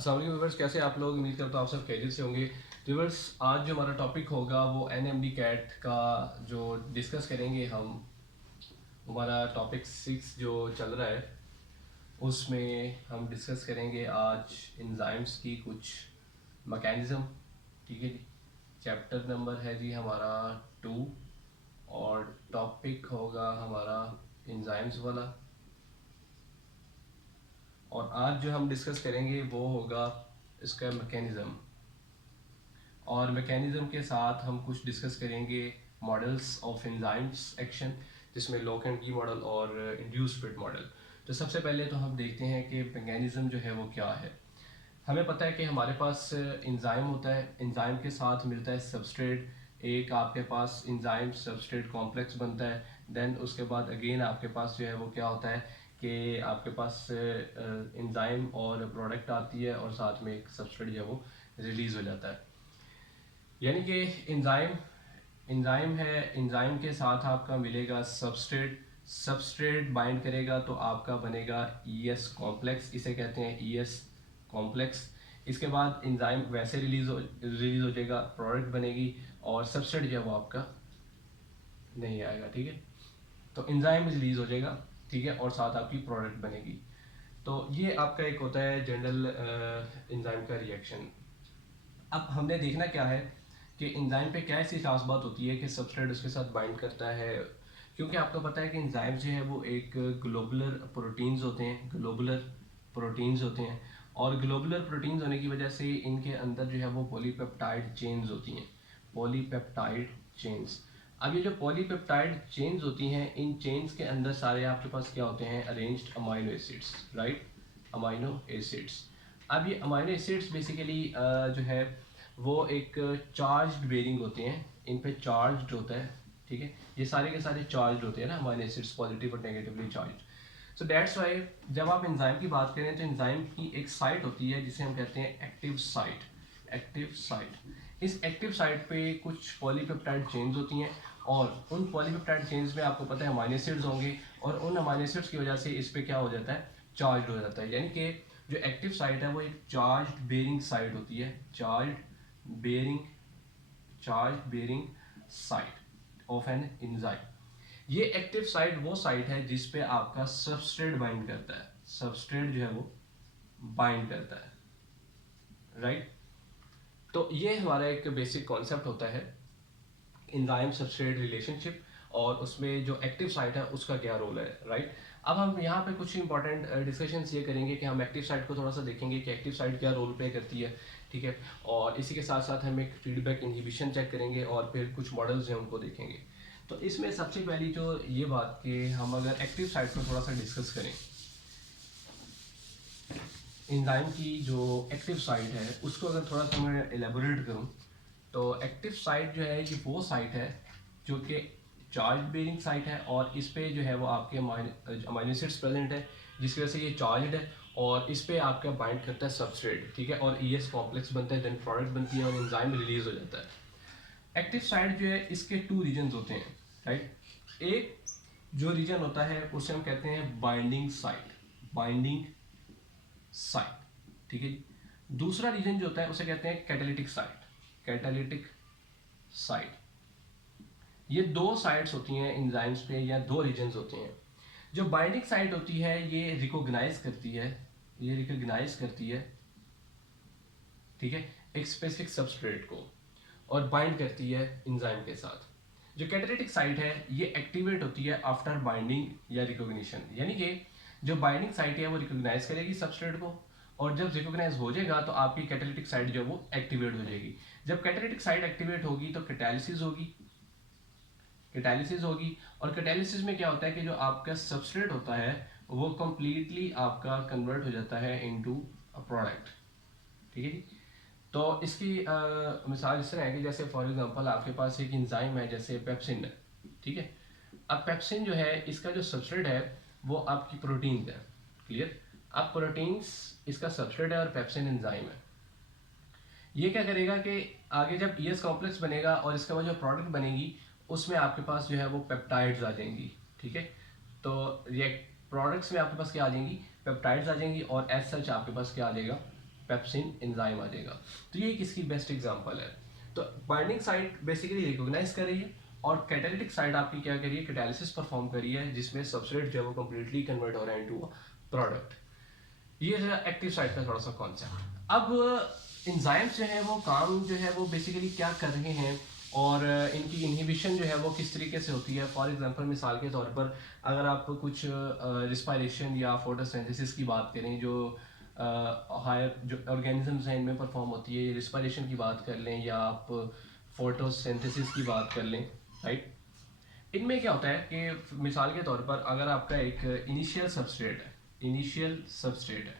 अस्सलाम वालेकुम व्यूअर्स, कैसे आप लोग? उम्मीद करता हूँ आप सब खैरियत से होंगे। व्यूअर्स, आज जो हमारा टॉपिक होगा वो एनएमडी कैट का जो डिस्कस करेंगे हम। हमारा टॉपिक 6 जो चल रहा है उसमें हम डिस्कस करेंगे आज एंजाइम्स की कुछ मैकेनिज़्म। ठीक है जी। चैप्टर नंबर है जी हमारा 2 और टॉपिक होगा हमारा एंजाइम्स वाला। और आज जो हम डिस्कस करेंगे वो होगा इसका मैकेनिज़्म, और मैकेनिज़्म के साथ हम कुछ डिस्कस करेंगे मॉडल्स ऑफ एंजाइम्स एक्शन, जिसमें लॉक एंड की मॉडल और इंड्यूस फिट मॉडल। तो सबसे पहले तो हम देखते हैं कि मैकेनिज़्म जो है वो क्या है। हमें पता है कि हमारे पास एंजाइम होता है, एंजाइम के साथ मिलता है सबस्ट्रेट। एक आपके पास एंजाइम सबस्ट्रेट कॉम्प्लेक्स बनता है। देन उसके बाद अगेन आपके पास जो है वो क्या होता है कि आपके पास एंजाइम और प्रोडक्ट आती है और साथ में एक सबस्ट्रेट जो है वो रिलीज़ हो जाता है। यानी कि एंजाइम एंजाइम है, एंजाइम के साथ आपका मिलेगा सबस्ट्रेट। सबस्ट्रेट बाइंड करेगा तो आपका बनेगा ईएस कॉम्प्लेक्स, इसे कहते हैं ईएस कॉम्प्लेक्स। इसके बाद एंजाइम वैसे रिलीज हो जाएगा, प्रोडक्ट बनेगी और सबस्ट्रेट जो है वो आपका नहीं आएगा। ठीक है, तो एंजाइम रिलीज हो जाएगा, ठीक है, और साथ आपकी प्रोडक्ट बनेगी। तो ये आपका एक होता है जनरल एंजाइम का रिएक्शन। अब हमने देखना क्या है कि एंजाइम पे क्या ऐसी खास बात होती है कि सबस्ट्रेट उसके साथ बाइंड करता है। क्योंकि आपको पता है कि एंजाइम जो है वो एक ग्लोबुलर प्रोटीन्स होते हैं, ग्लोबुलर प्रोटीन्स होते हैं। और ग्लोबुलर प्रोटीन्स होने की वजह से इनके अंदर जो है वो पॉलीपेप्टाइड चेन्स होती हैं, पॉलीपेप्टाइड चेन्स। अब ये जो पॉलीपेप्टाइड चेन्स होती हैं, इन चेन्स के अंदर सारे आपके पास क्या होते हैं? Arranged amino acids, right, amino acids. अब ये अमाइनो एसिड्स बेसिकली जो है वो एक चार्ज बेरिंग होते हैं, इन पे चार्ज होता है। ठीक है, ये सारे के सारे चार्ज होते हैं ना अमाइनो एसिड्स, पॉजिटिव और negatively charge. So that's why जब आप एंजाइम की बात करें तो एंजाइम की एक साइट होती है जिसे हम कहते हैं एक्टिव साइट। एक्टिव साइट, इस एक्टिव साइट पे कुछ पॉलीपेप्टाइड चेन्स होती हैं और उन पॉलीपेप्टाइड चेन्स में आपको पता है अमाइनो एसिड्स होंगे, और उन अमाइनो एसिड्स की वजह से इस पे क्या हो जाता है? चार्ज हो जाता है। यानी कि जो एक्टिव साइट है वो एक चार्ज बेरिंग साइट होती है, bearing charge bearing site of an enzyme. ये एक्टिव साइट वो साइट है जिस पे आपका सबस्ट्रेट बाइंड करता है, सबस्ट्रेट जो है वो बाइंड करता है, राइट। तो ये हमारा एक बेसिक कॉन्सेप्ट होता है एंजाइम सबस्ट्रेट रिलेशनशिप, और उसमें जो एक्टिव साइट है उसका क्या रोल है, राइट। अब हम यहाँ पे कुछ इंपॉर्टेंट डिस्कशन ये करेंगे कि हम एक्टिव साइट को थोड़ा सा देखेंगे कि एक्टिव साइट क्या रोल प्ले करती है, ठीक है। और इसी के साथ साथ हम एक फीडबैक इनहिबिशन चेक करेंगे और फिर कुछ मॉडल्स हैं उनको देखेंगे। तो इसमें सबसे पहली जो ये बात कि हम अगर एक्टिव साइट को थोड़ा सा डिस्कस करें, एंजाइम की जो एक्टिव साइट है उसको अगर थोड़ा सा मैं एलेबोरेट करूँ, तो एक्टिव साइट जो है ये वो साइट है जो कि चार्ज बेरिंग साइट है, और इस पे जो है वो आपके अमाइनो एसिड्स प्रेजेंट है जिसकी वजह से ये चार्ज्ड है, और इस पे आपका बाइंड करता है सबस्ट्रेट, ठीक है, और ईएस कॉम्प्लेक्स बनता है, देन प्रोडक्ट बनती है और एंजाइम रिलीज हो जाता है। एक्टिव साइट जो है इसके 2 रीजन होते हैं, राइट। एक जो रीजन होता है उसे हम कहते हैं बाइंडिंग साइट, बाइंडिंग साइट, ठीक है। दूसरा रीजन जो होता है उसे कहते हैं कैटालिटिक साइट, कैटालिटिक साइट। ये 2 साइट्स होती हैं एंजाइम्स पे, या 2 रीजन्स होते हैं। जो बाइंडिंग साइट होती है ये रिकॉग्नाइज करती है, ये रिकॉग्नाइज करती है, ठीक है, एक स्पेसिफिक सबस्ट्रेट को, और बाइंड करती है एंजाइम के साथ। जो कैटालिटिक साइट है ये एक्टिवेट होती है आफ्टर बाइंडिंग या रिकॉग्निशन, यानी कि जो बाइंडिंग साइट है वो रिकॉग्नाइज करेगी सबस्ट्रेट को, और जब रिकॉग्नाइज हो जाएगा तो आपकी कैटालिटिक साइट जो वो एक्टिवेट हो जाएगी। जब कैटालिटिक साइट एक्टिवेट होगी तो कैटालिसिस होगी, कैटालिसिस होगी, और कैटालिसिस में क्या होता है कि जो आपका सबस्ट्रेट होता है वो कंप्लीटली आपका कन्वर्ट हो जाता है इनटू अ प्रोडक्ट, ठीक है जी। तो इसकी मिसाल इस तरह है कि जैसे फॉर एग्जांपल आपके पास एक एंजाइम है जैसे पेप्सिन है, ठीक है। अब पेप्सिन जो है इसका जो सबस्ट्रेट है वो आपकी प्रोटीन्स है, क्लियर। अब प्रोटीन्स इसका सबस्ट्रेट है और पेप्सिन एंजाइम है। ये क्या करेगा कि आगे जब ईएस कॉम्प्लेक्स बनेगा और इसके बाद जो प्रोडक्ट बनेगी उसमें आपके पास जो है वो पेप्टाइड्स आ जाएंगी, ठीक है। तो रिएक्ट प्रोडक्ट्स में आपके पास क्या आ जाएंगी? पेप्टाइड्स आ जाएंगी, और एज सच आपके पास क्या आ जाएगा? पेप्सिन एंजाइम आ जाएगा। तो ये किसकी बेस्ट एग्जांपल है। तो बाइंडिंग साइट बेसिकली रिकॉग्नाइज कर रही है और कैटालिटिक साइट आपकी क्या करिए, कैटालिसिस परफॉर्म करी है, जिसमें सबस्ट्रेट जो है वो कंप्लीटली कन्वर्ट हो रहा है इनटू प्रोडक्ट। ये है एक्टिव साइट का थोड़ा सा कॉन्सेप्ट। अब एंजाइम्स जो है वो काम जो है वो बेसिकली क्या कर रहे हैं और इनकी इनहिबिशन जो है वो किस तरीके से होती है। फॉर एग्जांपल मिसाल के तौर पर अगर आप कुछ रिस्पायरेशन या फोटोसिंथेसिस की बात करें जो हायर जो ऑर्गेनिजम्स हैं इनमें परफॉर्म होती है, रिस्पायरेशन की बात कर लें या आप फोटोसिंथेसिस की बात कर लें, राइट। इनमें क्या होता है कि मिसाल के तौर पर अगर आपका एक इनिशियल सबस्ट्रेट है, इनिशियल सबस्ट्रेट है,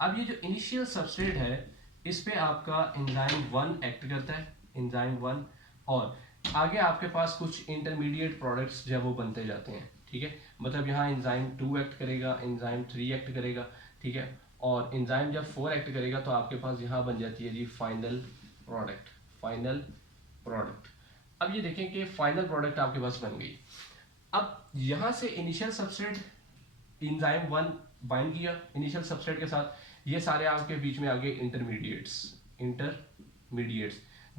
अब ये जो इनिशियल सबस्ट्रेट है इस पे आपका एंजाइम 1 एक्ट करता है, एंजाइम 1, और आगे आपके पास कुछ इंटरमीडिएट प्रोडक्ट्स जो है वो बनते जाते हैं, ठीक है। मतलब यहाँ एंजाइम 2 एक्ट करेगा, एंजाइम 3 एक्ट करेगा, ठीक है, और एंजाइम जब 4 एक्ट करेगा तो आपके पास यहाँ बन जाती है जी फाइनल प्रोडक्ट, फाइनल प्रोडक्ट। अब ये देखें कि फाइनल प्रोडक्ट आपके पास बन गई। अब यहाँ से इनिशियल सबस्ट्रेट एंजाइम 1 बाइंड किया इनिशियल सबस्ट्रेट के साथ, ये सारे आपके बीच में आगे इंटरमीडिएट्स।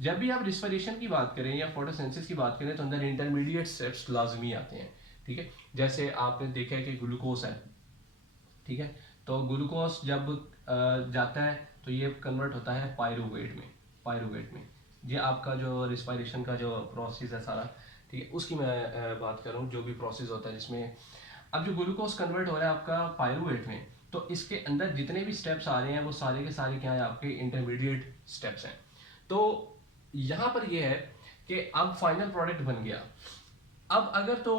जब भी आप रिस्पिरेशन की बात करें या फोटोसिंथेसिस की बात करें तो अंदर इंटरमीडिएट स्टेप्स लाजमी आते हैं, ठीक है। जैसे आपने देखा है कि ग्लूकोज है, ठीक है, तो ग्लूकोज जब जाता है तो ये कन्वर्ट होता है पायरूवेट में, पायरूवेट में। ये आपका जो रिस्पायरेशन का जो प्रोसेस है सारा, ठीक है, उसकी मैं बात कर रहा हूँ, जो भी प्रोसेस होता है जिसमें अब जो ग्लूकोज कन्वर्ट हो रहा है आपका पायरूवेट में, तो इसके अंदर जितने भी स्टेप्स आ रहे हैं वो सारे के सारे क्या है आपके इंटरमीडिएट स्टेप्स हैं। तो यहाँ पर ये है कि अब फाइनल प्रोडक्ट बन गया। अब अगर तो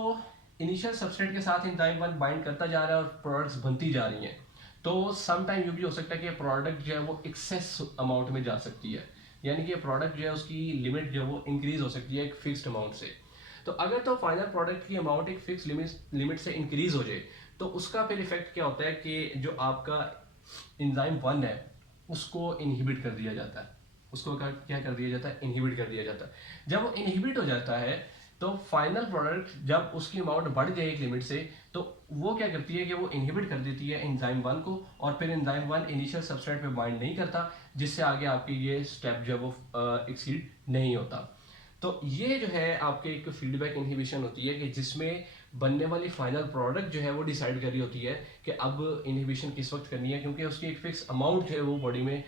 इनिशियल सबस्ट्रेट के साथ एंजाइम 1 बाइंड करता जा रहा है और प्रोडक्ट्स बनती जा रही हैं, तो सम टाइम ये भी हो सकता है कि प्रोडक्ट जो है वो एक्सेस अमाउंट में जा सकती है, यानी कि प्रोडक्ट जो है उसकी लिमिट जो है वो इंक्रीज हो सकती है एक फिक्स्ड अमाउंट से। तो अगर तो फाइनल प्रोडक्ट की अमाउंट एक फिक्स लिमिट से इंक्रीज हो जाए तो उसका फिर इफेक्ट क्या होता है कि जो आपका एंजाइम 1 है उसको इनहिबिट कर दिया जाता है, उसको क्या कर दिया जाता है, इनहिबिट कर दिया जाता है। जब वो इनहिबिट हो जाता है तो फाइनल प्रोडक्ट जब उसकी अमाउंट बढ़ जाए एक लिमिट से तो वो क्या करती है कि वो इनहिबिट कर देती है एंजाइम 1 को, और फिर एंजाइम 1 इनिशियल सबस्ट्रेट पे बाइंड नहीं करता, जिससे आगे आपकी ये स्टेप जो है वो एक्सीड नहीं होता। तो ये जो है आपके एक फीडबैक इनहिबिशन होती है कि जिसमें बनने वाली फाइनल प्रोडक्ट जो है वो डिसाइड कर रही होती है कि अब इनहिबिशन किस वक्त करनी है, क्योंकि उसकी एक फिक्स अमाउंट जो है वो बॉडी में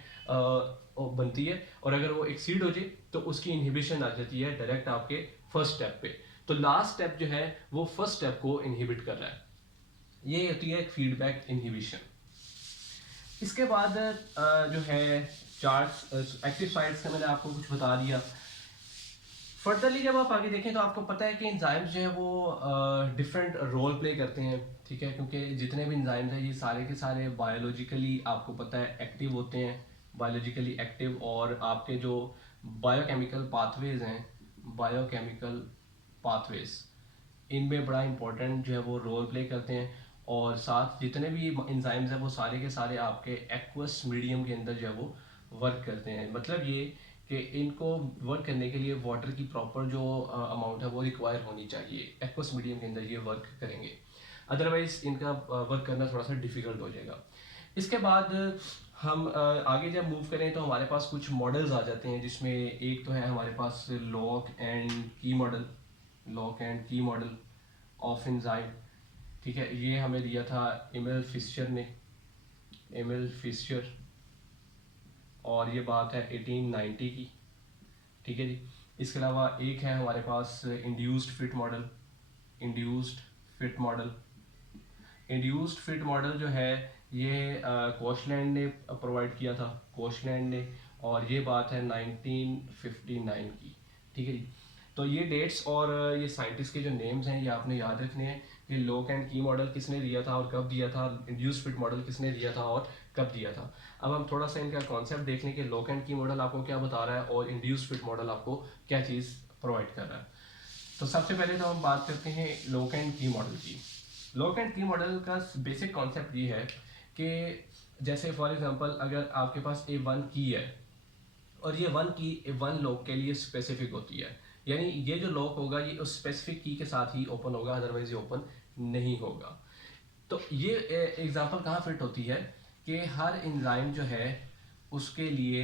बनती है, और अगर वो एक्सीड हो जाए तो उसकी इनहिबिशन आ जाती है डायरेक्ट आपके फर्स्ट स्टेप पे। तो लास्ट स्टेप जो है वो फर्स्ट स्टेप को इनहिबिट कर रहा है, ये होती है एक फीडबैक इनहिबिशन। इसके बाद जो है चार्ट्स एक्टिव साइट्स का मैंने आपको कुछ बता दिया। फर्दरली जब आप आगे देखें तो आपको पता है कि एंजाइम्स जो है वो डिफरेंट रोल प्ले करते हैं, ठीक है, क्योंकि जितने भी एंजाइम्स हैं ये सारे के सारे बायोलॉजिकली आपको पता है एक्टिव होते हैं, बायोलॉजिकली एक्टिव, और आपके जो बायोकेमिकल पाथवेज हैं, बायोकेमिकल पाथवेज, इनमें बड़ा इंपॉर्टेंट जो है वो रोल प्ले करते हैं। और साथ जितने भी एंजाइम्स हैं वो सारे के सारे आपके एक्वस मीडियम के अंदर जो है वो वर्क करते हैं। मतलब ये कि इनको वर्क करने के लिए वाटर की प्रॉपर जो अमाउंट है वो रिक्वायर होनी चाहिए, एक्वस मीडियम के अंदर ये वर्क करेंगे, अदरवाइज इनका वर्क करना थोड़ा सा डिफिकल्ट हो जाएगा। इसके बाद हम आगे जब मूव करें तो हमारे पास कुछ मॉडल्स आ जाते हैं, जिसमें एक तो है हमारे पास lock and key model, lock and key model of enzyme, ठीक है, ये हमें दिया था एमिल फिशर ने, एमिल फिशर, और ये बात है 1890 की, ठीक है जी। इसके अलावा एक है हमारे पास induced fit model, induced fit model, induced fit model जो है ये कोशलैंड ने प्रोवाइड किया था, कोशलैंड ने, और ये बात है 1959 की, ठीक है जी। तो ये डेट्स और ये साइंटिस्ट के जो नेम्स हैं ये आपने याद रखने हैं कि लॉक एंड की मॉडल किसने दिया था और कब दिया था, इंड्यूस्ड फिट मॉडल किसने दिया था और कब दिया था। अब हम थोड़ा सा इनका कॉन्सेप्ट देख लें कि लॉक एंड की मॉडल आपको क्या बता रहा है और इंड्यूस्ड फिट मॉडल आपको क्या चीज़ प्रोवाइड कर रहा है। तो सबसे पहले तो हम बात करते हैं लॉक एंड की मॉडल की। लॉक एंड की मॉडल का बेसिक कॉन्सेप्ट ये है कि जैसे फॉर एग्जांपल अगर आपके पास A1 की है और ये वन की वन लॉक के लिए स्पेसिफिक होती है, यानी ये जो लॉक होगा ये उस स्पेसिफिक की के साथ ही ओपन होगा, अदरवाइज ये ओपन नहीं होगा। तो ये एग्जांपल कहाँ फिट होती है कि हर एंजाइम जो है उसके लिए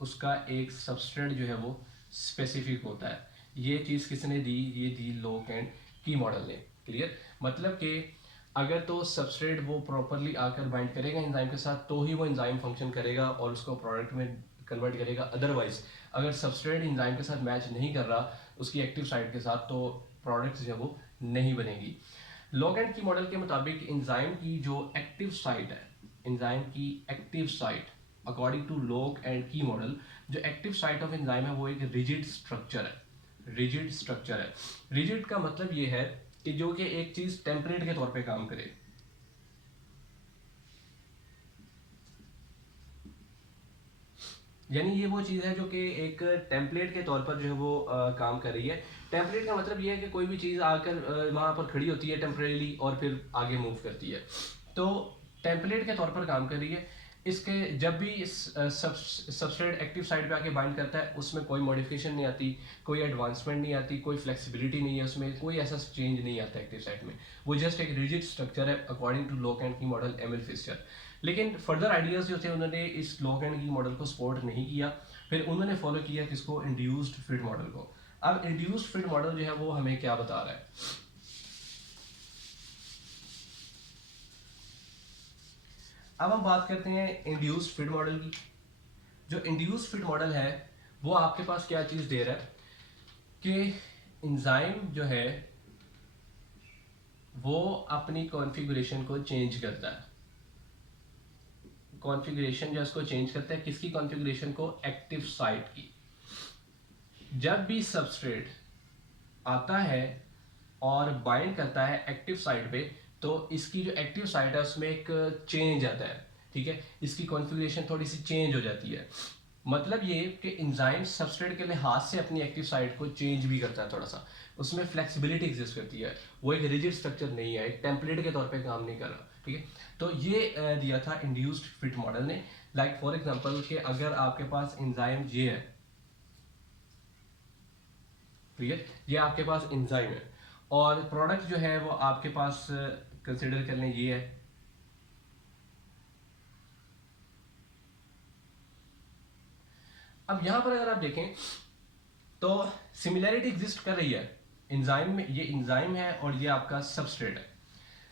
उसका एक सबस्ट्रेट जो है वो स्पेसिफिक होता है। ये चीज़ किसने दी? ये दी लॉक एंड की मॉडल ने। क्लियर? मतलब कि अगर तो सबस्ट्रेट वो प्रॉपरली आकर बाइंड करेगा एंजाइम के साथ तो ही वो एंजाइम फंक्शन करेगा और उसको प्रोडक्ट में कन्वर्ट करेगा। अदरवाइज अगर सबस्ट्रेट एंजाइम के साथ मैच नहीं कर रहा उसकी एक्टिव साइट के साथ तो प्रोडक्ट जो है वो नहीं बनेगी। लॉग एंड की मॉडल के मुताबिक एंजाइम की जो एक्टिव साइट है, एंजाइम की active site according to lock and key model, जो एक्टिव साइट ऑफ एंजाइम है वो एक रिजिड स्ट्रक्चर है। रिजिड स्ट्रक्चर है। रिजिड का मतलब ये है कि जो कि एक चीज टेम्पलेट के तौर पे काम करे। यानी ये वो चीज़ है जो कि एक टेम्पलेट के तौर पर जो है वो काम कर रही है। टेम्पलेट का मतलब ये है कि कोई भी चीज़ आकर वहाँ पर खड़ी होती है टेम्परेली और फिर आगे मूव करती है, तो टेम्पलेट के तौर पर काम कर रही है। इसके जब भी सबस्ट्रेट एक्टिव साइट पे आके बाइंड करता है उसमें कोई मॉडिफिकेशन नहीं आती, कोई एडवांसमेंट नहीं आती, कोई फ्लेक्सिबिलिटी नहीं है, उसमें कोई ऐसा चेंज नहीं आता एक्टिव साइट में। वो जस्ट एक रिजिड स्ट्रक्चर है according to lock and key model Emil Fischer. लेकिन फर्दर आइडियाज जो थे उन्होंने इस लॉक एंड की मॉडल को सपोर्ट नहीं किया, फिर उन्होंने फॉलो किया किसको? इंड्यूस्ड फिट मॉडल को। अब इंड्यूस्ड फिट मॉडल जो है वो हमें क्या बता रहा है? अब हम बात करते हैं इंड्यूस्ड फिट मॉडल की। जो इंड्यूस्ड फिट मॉडल है वो आपके पास क्या चीज दे रहा है कि एंजाइम जो है वो अपनी कॉन्फ़िगरेशन को चेंज करता है। कॉन्फ़िगरेशन जो इसको चेंज करता है, किसकी कॉन्फ़िगरेशन को? एक्टिव साइट की। जब भी सबस्ट्रेट आता है और बाइंड करता है एक्टिव साइट पे तो इसकी जो एक्टिव साइट है उसमें एक चेंज आता है। ठीक है, इसकी कॉन्फ़िगरेशन थोड़ी सी चेंज हो जाती है। मतलब ये कि एंजाइम सबस्ट्रेट के लिहाज से अपनी एक्टिव साइट को चेंज भी करता है, थोड़ा सा उसमें फ्लेक्सिबिलिटी एग्जिस्ट करती है। वो एक रिजिड स्ट्रक्चर नहीं है, एक टेम्पलेट के तौर पे काम नहीं कर रहा। ठीक है, तो ये दिया था इंड्यूस्ड फिट मॉडल ने। लाइक फॉर एग्जांपल कि अगर आपके पास एंजाइम ये है, क्लियर, ये आपके पास एंजाइम है और प्रोडक्ट जो है वो आपके पास कंसिडर कर लें ये है। अब यहां पर अगर आप देखें तो सिमिलैरिटी एग्जिस्ट कर रही है एंजाइम में। ये एंजाइम है और ये आपका सबस्ट्रेट है,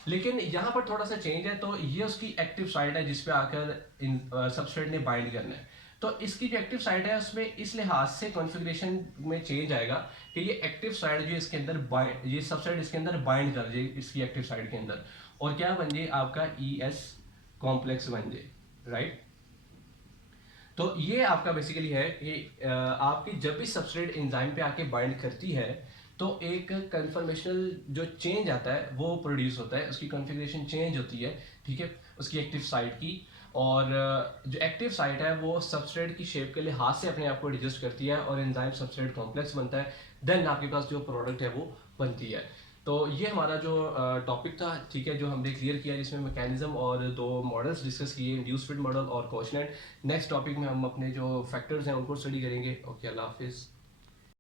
लेकिन यहाँ पर थोड़ा सा चेंज है। तो ये उसकी एक्टिव साइट है जिस पे आकर सबस्ट्रेट ने बाइंड करना है। तो इसकी जो एक्टिव साइट है उसमें इस लिहाज से कॉन्फ़िगरेशन में चेंज आएगा कि ये एक्टिव साइट जो इसके अंदर ये सबस्ट्रेट इसके अंदर बाइंड कर जाए इसकी एक्टिव साइट के अंदर, और क्या बन जाए? आपका ES कॉम्प्लेक्स बन जाए। राइट? तो ये आपका बेसिकली है कि आपकी जब भी सबस्ट्रेट एंजाइम पे आके बाइंड करती है तो एक कन्फर्मेशनल जो चेंज आता है वो प्रोड्यूस होता है, उसकी कॉन्फ़िगरेशन चेंज होती है। ठीक है, उसकी एक्टिव साइट की। और जो एक्टिव साइट है वो सबस्ट्रेट की शेप के लिहाज से अपने आप को एडजस्ट करती है और एंजाइम सबस्ट्रेट कॉम्प्लेक्स बनता है। देन आपके पास जो प्रोडक्ट है वो बनती है। तो ये हमारा जो टॉपिक था, ठीक है, जो हमने क्लियर किया जिसमें मैकेनिज्म और दो मॉडल्स डिस्कस किए, इंड्यूस्ड फिट मॉडल और कोशनेट। नेक्स्ट टॉपिक में हम अपने जो फैक्टर्स हैं उनको स्टडी करेंगे। ओके, अल्लाह हाफिज़।